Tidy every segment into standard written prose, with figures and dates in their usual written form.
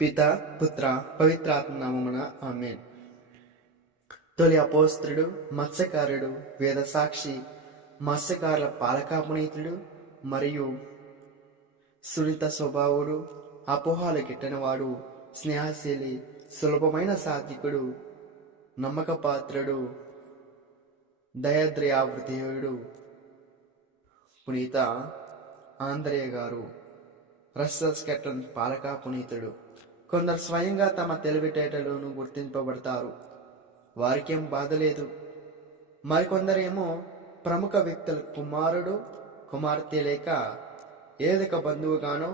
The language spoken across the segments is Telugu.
పిత పుత్ర పవిత్రాత్మ నామమున ఆమేన్. తొలి అపోస్తలుడు, మత్స్యకారుడు, వేదసాక్షి, మత్స్యకారుల పాలకాపునీతుడు మరియు సున్నిత స్వభావుడు, అపోహాలు గిట్టనివాడు, స్నేహశీలి, సులభమైన సాత్వికుడు, నమ్మకపాత్రుడు, దయాద్రయావృతేయుడు పునీత ఆంద్రేయ గారు రస్సెల్ స్కెట్లన్ పాలకా పునీతుడు. కొందరు స్వయంగా తమ తెలివితేటలను గుర్తింపబడతారు, వారికేం బాధ లేదు. మరికొందరేమో ప్రముఖ వ్యక్తుల కుమారుడు, కుమార్తె లేక ఏదొక బంధువుగానో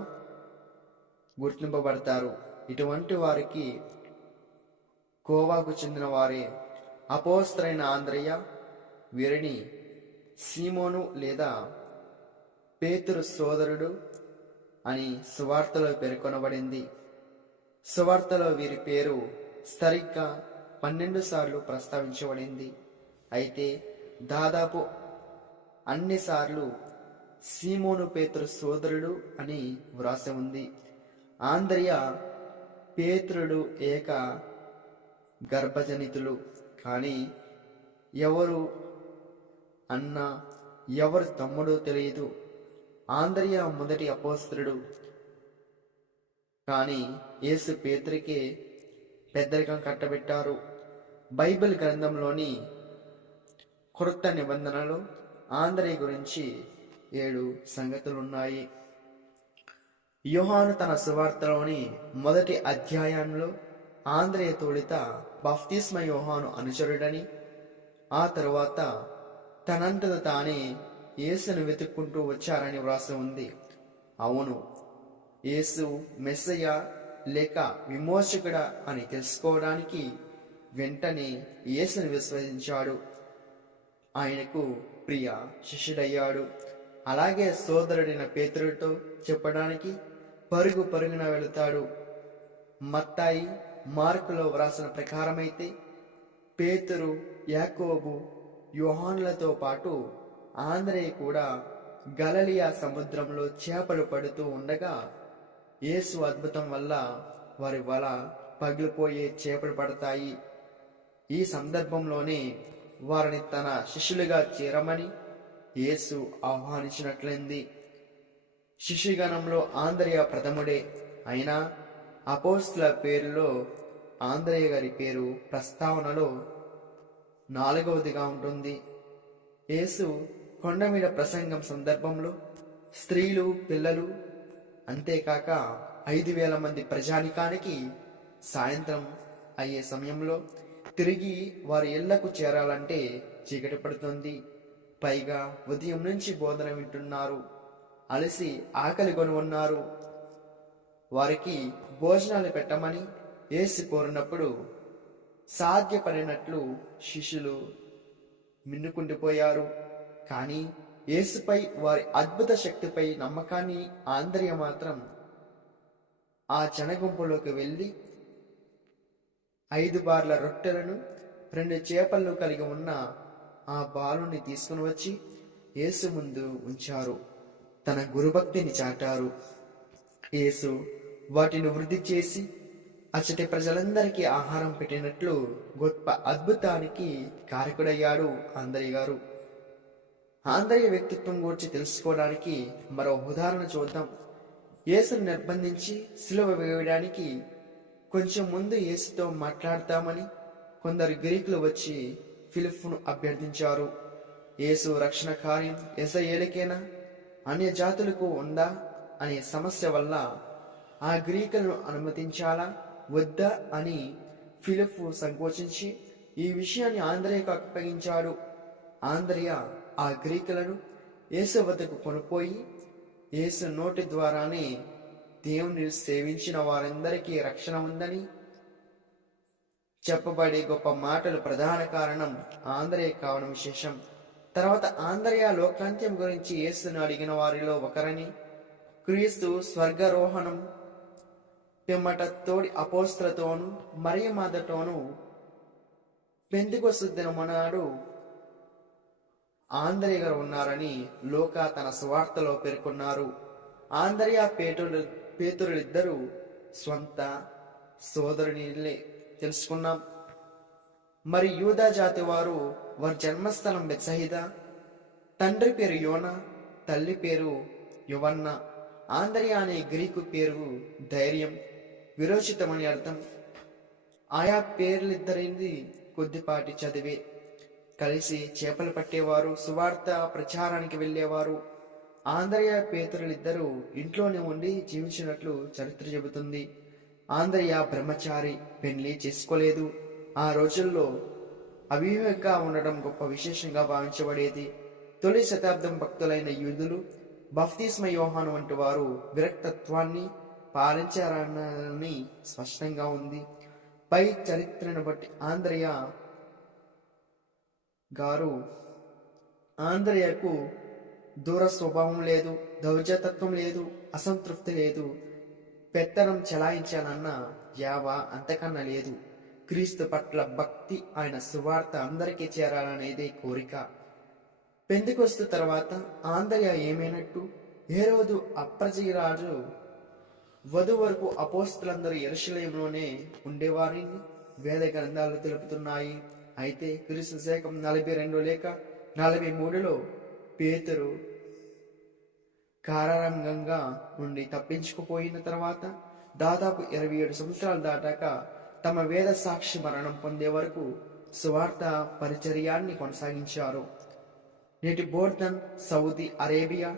గుర్తింపబడతారు. ఇటువంటి వారికి కోవాకు చెందిన వారే అపోస్తలైన ఆంద్రేయ. వీరిని సీమోను లేదా పేతురు సోదరుడు అని సువార్తలో పేర్కొనబడింది. సువార్తలో వీరి పేరు సరిగ్గా 12 సార్లు ప్రస్తావించబడింది. అయితే దాదాపు అన్ని సార్లు సీమోను పేతురు సోదరుడు అని వ్రాసి ఉంది. ఆంద్రేయ పేతురుడు ఏక గర్భజనితులు, కానీ ఎవరు అన్న ఎవరు తమ్ముడో తెలియదు. ఆంద్రేయ మొదటి అపోస్తలుడు, కానీ యేసు పేతురికే పెద్దరికం కట్టబెట్టారు. బైబిల్ గ్రంథంలోని క్రొత్త నిబంధనలో ఆంద్రేయ గురించి 7 సంగతులున్నాయి. యోహాను తన సువార్తలోని మొదటి అధ్యాయంలో ఆంద్రేయ తొలుత బాప్తిస్మ యోహాను అనుచరుడని, ఆ తరువాత తనంతట తానే యేసును వెతుక్కుంటూ వచ్చారని వ్రాసి ఉంది. అవును, యేసు మెస్సయ్య లేక విమోచకుడా అని తెలుసుకోవడానికి వెంటనే యేసును విశ్వసించాడు. ఆయనకు ప్రియ శిష్యుడయ్యాడు. అలాగే సోదరుడైన పేతురుతో చెప్పడానికి పరుగున వెళుతాడు. మత్తాయి, మార్కులో వ్రాసిన ప్రకారమైతే పేతురు, యాకోబు, యోహానులతో పాటు ఆంద్రేయ కూడా గలిలయ సముద్రంలో చేపలు పడుతూ ఉండగా యేసు అద్భుతం వల్ల వారి వల పగిలిపోయే చేపలు పడతాయి. ఈ సందర్భంలోనే వారిని తన శిష్యులుగా చేరమని యేసు ఆహ్వానించినట్లయింది. శిష్యుగణంలో ఆంద్రేయ ప్రథముడే. అయినా అపోస్తలుల పేరులో ఆంద్రేయ గారి పేరు ప్రస్తావనలో 4వదిగా ఉంటుంది. యేసు కొండ మీద ప్రసంగం సందర్భంలో స్త్రీలు, పిల్లలు, అంతేకాక 5,000 మంది ప్రజానికానికి సాయంత్రం అయ్యే సమయంలో తిరిగి వారి ఇళ్లకు చేరాలంటే చీకటి పడుతుంది. పైగా ఉదయం నుంచి బోధన వింటున్నారు, అలసి ఆకలి కొని ఉన్నారు. వారికి భోజనాలు పెట్టమని యేసు కోరినప్పుడు సాధ్యపడినట్లు శిష్యులు మిన్నుకుండిపోయారు. కానీ యేసుపై వారి అద్భుత శక్తిపై నమ్మకాన్ని ఆంద్రేయ మాత్రం ఆ జనగుంపులోకి వెళ్ళి 5 బార్ల రొట్టెలను 2 చేపలను కలిగి ఉన్న ఆ బాలుని తీసుకుని వచ్చి యేసు ముందు ఉంచారు. తన గురుభక్తిని చాటారు. యేసు వాటిని వృద్ధి చేసి అచ్చటి ప్రజలందరికీ ఆహారం పెట్టినట్లు గొప్ప అద్భుతానికి కారకుడయ్యాడు ఆంద్రేయ గారు. ఆంద్రేయ వ్యక్తిత్వం గురించి తెలుసుకోవడానికి మరో ఉదాహరణ చూద్దాం. యేసును నిర్బంధించి సిలువ వేయడానికి కొంచెం ముందు యేసుతో మాట్లాడతామని కొందరు గ్రీకులు వచ్చి ఫిలిప్పును అభ్యర్థించారు. యేసు రక్షణ కార్యం ఇశ్రాయేలుకేనా, అన్య జాతులకు ఉందా అనే సమస్య వల్ల ఆ గ్రీకులను అనుమతించాలా వద్దా అని ఫిలిప్పు సంకోచించి ఈ విషయాన్ని ఆంద్రేయకు అప్పగించాడు. ఆంద్రేయ ఆ గ్రీకులను యేసు వద్దకు కొనుపోయి యేసు నోటి ద్వారానే దేవుని సేవించిన వారందరికీ రక్షణ ఉందని చెప్పబడే గొప్ప మాటలు ప్రధాన కారణం ఆంద్రేయ కావడం విశేషం. తర్వాత ఆంద్రేయ లోకాంత్యం గురించి యేసును అడిగిన వారిలో ఒకరని, క్రీస్తు స్వర్గారోహణం పిమ్మట తోడి అపోస్తలతోనూ మరియమాతతోనూ పెంతెకొస్తు దినమనాడు ఆంద్రేయ గారు ఉన్నారని లూకా తన సువార్తలో పేర్కొన్నారు. ఆంద్రేయ పేతురులిద్దరూ స్వంత సోదరునిలే తెలుసుకున్నాం. మరి యూదా జాతి వారు వారి జన్మస్థలం బెత్సయిదా, తండ్రి పేరు యోనా, తల్లి పేరు యువన్న. ఆంద్రియ అనే గ్రీకు పేరు ధైర్యం, విరోచితమని అర్థం. ఆయా పేర్లిద్దరిది కొద్దిపాటి చదివే. కలిసి చేపలు పట్టేవారు, సువార్త ప్రచారానికి వెళ్ళేవారు. ఆంద్రయ పేతురులిద్దరూ ఇంట్లోనే ఉండి జీవించినట్లు చరిత్ర చెబుతుంది. ఆంద్రయ బ్రహ్మచారి, పెళ్లి చేసుకోలేదు. ఆ రోజుల్లో అవివేకంగా ఉండడం గొప్ప విశేషంగా భావించబడేది. తొలి శతాబ్దం భక్తులైన యూదులు బప్తిస్మ యోహాను వంటి వారు విరక్తత్వాన్ని పాలించారని స్పష్టంగా ఉంది. పై చరిత్రను బట్టి ఆంద్రయకు దూర స్వభావం లేదు, దౌర్జతత్వం లేదు, అసంతృప్తి లేదు, పెత్తనం చెలాయించానన్న యావ అంతకన్నా లేదు. క్రీస్తు పట్ల భక్తి, ఆయన సువార్త అందరికీ చేరాలనేదే కోరిక. పెంతెకొస్తు తర్వాత ఆంద్రయ ఏమైనట్టు? హేరోదు అప్రజరాజు వధు వరకు అపోస్తలులందరూ యెరూషలేములోనే ఉండేవారని వేద గ్రంథాలు తెలుపుతున్నాయి. అయితే క్రీస్తు శకం 42 లేక 43లో పేతురు కారారంగంగా నుండి తప్పించుకుపోయిన తర్వాత దాదాపు 27 సంవత్సరాలు దాటాక తమ వేద సాక్షి మరణం పొందే వరకు సువార్త పరిచర్యాన్ని కొనసాగించారు. నేటి బోర్దన్, సౌదీ అరేబియా,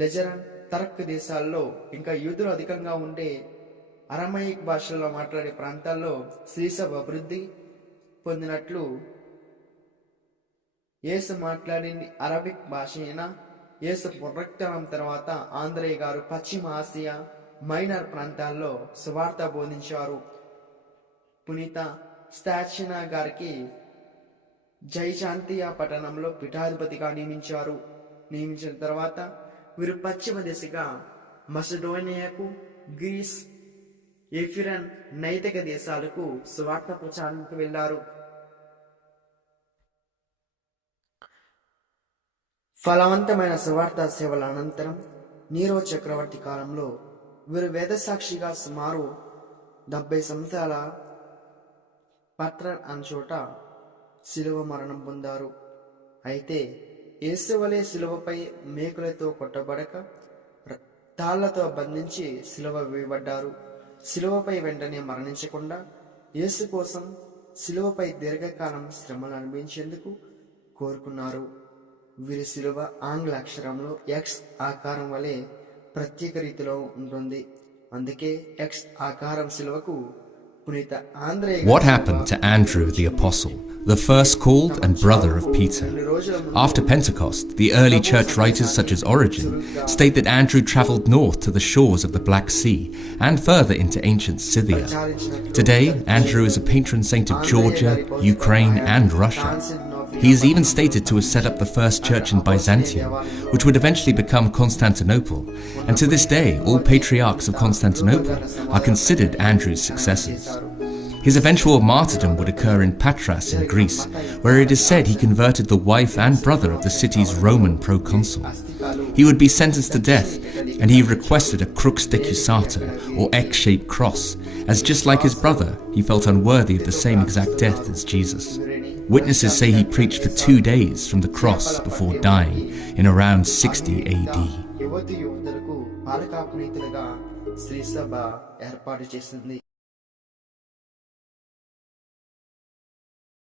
లెజరన్, టర్క్ దేశాల్లో, ఇంకా యూదులు అధికంగా ఉండే అరమైక్ భాషల్లో మాట్లాడే ప్రాంతాల్లో శ్రీసభ అభివృద్ధి పొందినట్లు యేసు మాట్లాడింది అరబిక్ భాష అయినా, యేసు పునరుత్థానం తర్వాత ఆంద్రయ గారు పశ్చిమ ఆసియా, మైనర్ ప్రాంతాల్లో సువార్త బోధించారు. పునీత స్టాచినా గారికి జైజాంతియా పట్టణంలో పీఠాధిపతిగా నియమించిన తర్వాత వీరు పశ్చిమ దిశగా మసిడోనియాకు, గ్రీస్, ఎఫిరన్, నైతిక దేశాలకు సువార్త ప్రచారానికి వెళ్లారు. ఫలవంతమైన సువార్త సేవల అనంతరం నీరో చక్రవర్తి కాలంలో వీరు వేదసాక్షిగా సుమారు 70 సంవత్సరాల పట్రన్ అనే చోట శిలువ మరణం పొందారు. అయితే యేసు వలె శిలువపై మేకులతో కొట్టబడక తాళ్లతో బంధించి శిలువ వేయబడ్డారు. శిలువపై వెంటనే మరణించకుండా యేసు కోసం శిలువపై దీర్ఘకాలం శ్రమలు అనుభవించేందుకు కోరుకున్నారు. వీరి శిలువ ఆంగ్ల అక్షరంలో ఎక్స్ ఆకారం వలె ప్రత్యేక రీతిలో ఉంటుంది. అందుకే ఎక్స్ ఆకారం శిలువకు పునీత ఆంద్రయ. What happened to Andrew the Apostle, the first called and brother of Peter? After Pentecost, the early church writers such as Origen state that Andrew traveled north to the shores of the Black Sea and further into ancient Scythia. Today, Andrew is a patron saint of Georgia, Ukraine and Russia. He is even stated to have set up the first church in Byzantium, which would eventually become Constantinople, and to this day all patriarchs of Constantinople are considered Andrew's successors. His eventual martyrdom would occur in Patras in Greece, where it is said he converted the wife and brother of the city's Roman proconsul. He would be sentenced to death, and he requested a crux decussata, or X-shaped cross, as just like his brother, he felt unworthy of the same exact death as Jesus. Witnesses say he preached for 2 days from the cross before dying in around 60 AD. యువతి యువతులకు పాలకాపునీతులుగా శ్రీ సభ ఏర్పాటు చేసింది.